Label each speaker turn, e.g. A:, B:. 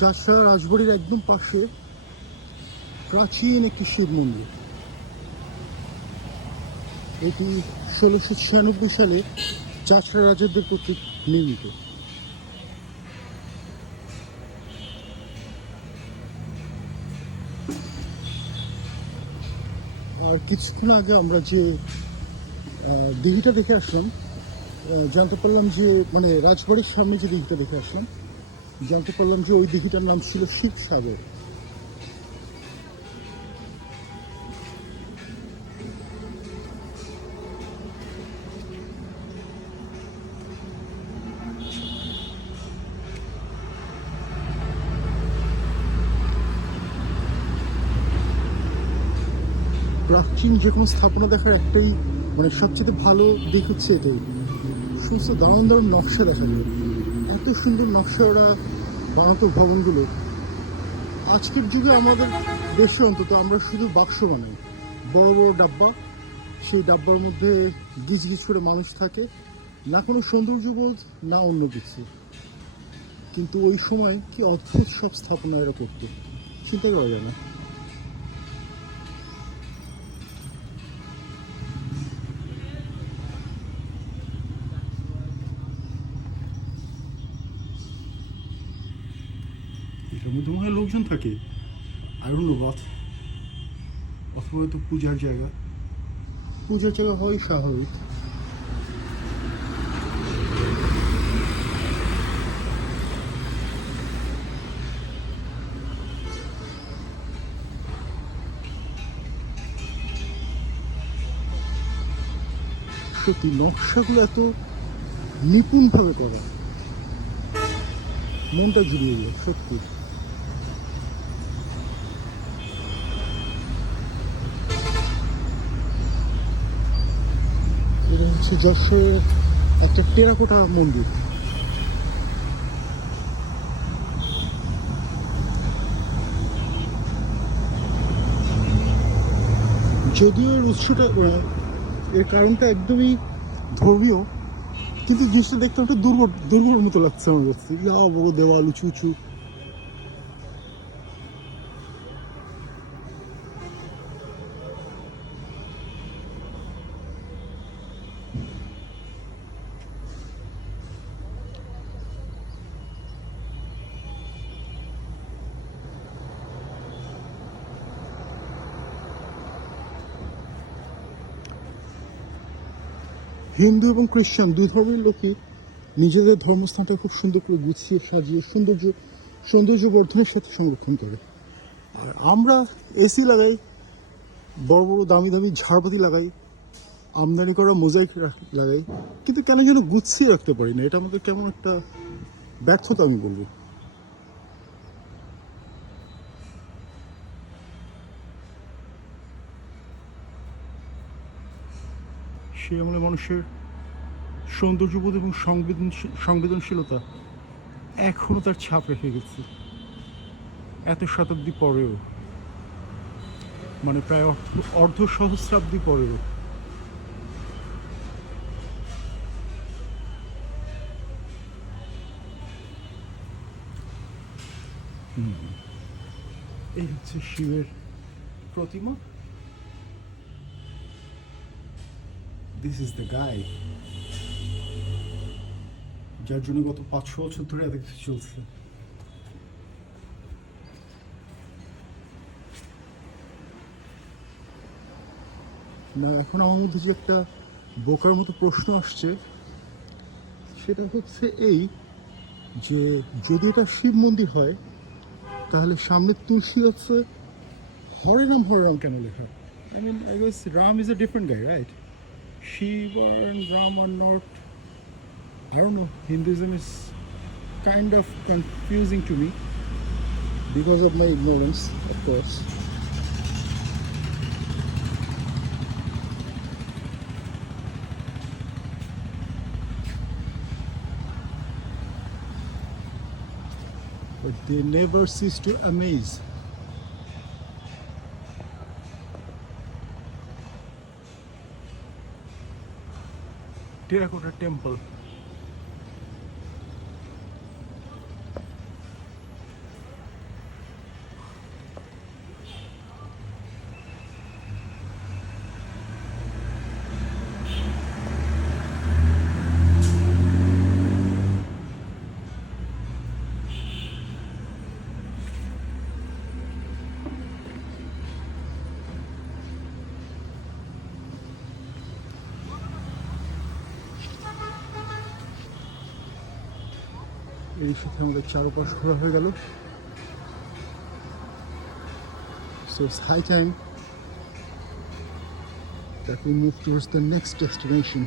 A: চাষা রাজবাড়ির একদম পাশে প্রাচীন একটি শিব মন্দির। এটি ষোলোশো ছিয়ানব্বই সালে চাষরা রাজাদের কর্তৃক নির্মিত। আর কিছুক্ষণ আগে আমরা যে দিঘিটা দেখে আসলাম জানতে পারলাম যে মানে রাজবাড়ির সামনে যে দিঘিটা দেখে আসলাম জানতে পারলাম যে ওই দিঘিটার নাম ছিল শিব সাগর। প্রাচীন যে কোনো স্থাপনা দেখার একটাই মানে সবচেয়ে ভালো দিক হচ্ছে এটাই। সমস্ত দারুণ দারুণ নকশা দেখা যায় এত সুন্দর নকশা ওরা বানাতো ভবনগুলো আজকের যুগে আমাদের দেশে অন্তত আমরা শুধু বাক্স বানাই বড় বড় ডাব্বা, সেই ডাব্বার মধ্যে গিজ গিজ করে মানুষ থাকে, না কোনো সৌন্দর্যবোধ, না অন্য কিছু। কিন্তু ওই সময় কি অদ্ভুত সব স্থাপনা এরা করতো, চিন্তা করা যায় না। এটার মধ্যে মনে লোকজন থাকে। আর অন্য রথ অথবা তো পূজার জায়গা। পূজার জায়গা হয় স্বাভাবিক। সত্যি, নকশাগুলো এত নিপুণভাবে করা। মনটা জুড়িয়ে গেল সত্যি এটা হচ্ছে একটা টেরাকোটা মন্দির। যদিও এর উৎসটা এর কারণটা একদমই ধর্মীয়, কিন্তু জিনিসটা দেখতে একটা দুর্বল দুর্বল মতো লাগছে আমার কাছে। ইয়া বড় দেওয়াল, উঁচু উঁচু। হিন্দু এবং খ্রিস্টান দুই ধর্মের লোকই নিজেদের ধর্মস্থানটা খুব সুন্দর করে গুছিয়ে সাজিয়ে সৌন্দর্য সৌন্দর্য বর্ধনের সাথে সংরক্ষণ করে। আর আমরা এসি লাগাই, বড় বড় দামি দামি ঝাড়বাতি লাগাই, আমদানি করা মোজাইক লাগাই, কিন্তু কেন যেন গুছিয়ে রাখতে পারি না, এটা আমাদের কেমন একটা ব্যর্থতা আমি বলব। সে আমলে মানুষের সৌন্দর্যবোধ এবং সংবেদনশীল সংবেদনশীলতা এখনও তার ছাপ রেখে গেছে এত শতাব্দী পরেও মানে প্রায় অর্ধ অর্ধ সহস্রাব্দী পরেও। এই হচ্ছে শিবের প্রতিমা দিস ইজ দ্য গাই যার জন্য গত পাঁচশো বছর ধরে এত কিছু চলছে। না, এখন আমার মধ্যে যে একটা বোকার মতো প্রশ্ন আসছে, সেটা হচ্ছে এই যে যদি এটা শিব মন্দির হয়, তাহলে সামনে তুলসী আছে। হরে নাম হরে রাম কেন লেখা? I mean I guess Ram is a different guy right Shiva and Ram are not. I don't know. Hinduism is kind of confusing to me because of my ignorance, of course. But they never cease to amaze. Terracotta Temple. এই সাথে আমাদের চারপাশ ঘোরা হয়ে গেল। So high time তারপর move towards the next destination